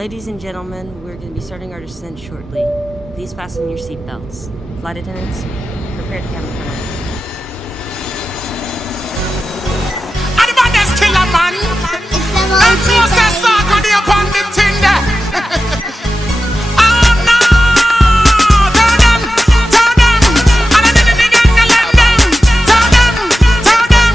Ladies and gentlemen, we're going to be starting our descent shortly. Please fasten your seatbelts. Flight attendants, prepare to cabin for landing. Anybody's killer, man. That's what's that song on the upon the thing there. Oh no! Tell them. And I didn't tell them.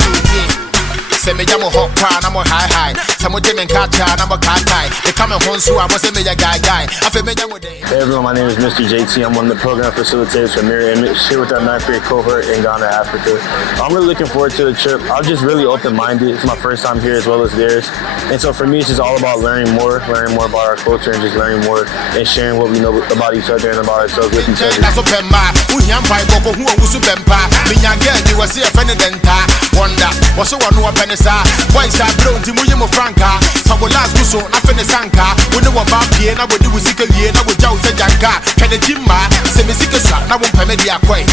Say me jamo hot pan, I'm on high. Some of them in Kata, I'm a cat guy. They come home so I was a major guy. I feel me jamo day. Hey everyone, my name is Mr. JT. I'm one of the program facilitators for Mirror Image here with our 9th grade cohort in Ghana, Africa. I'm really looking forward to the trip. I'm just really open-minded. It's my first time here as well as theirs. And so for me, it's just all about learning more about our culture and just learning more and sharing what we know about each other and about ourselves with each other. Janka, can the Jimma, semi-sick, now won't permit the acquaint.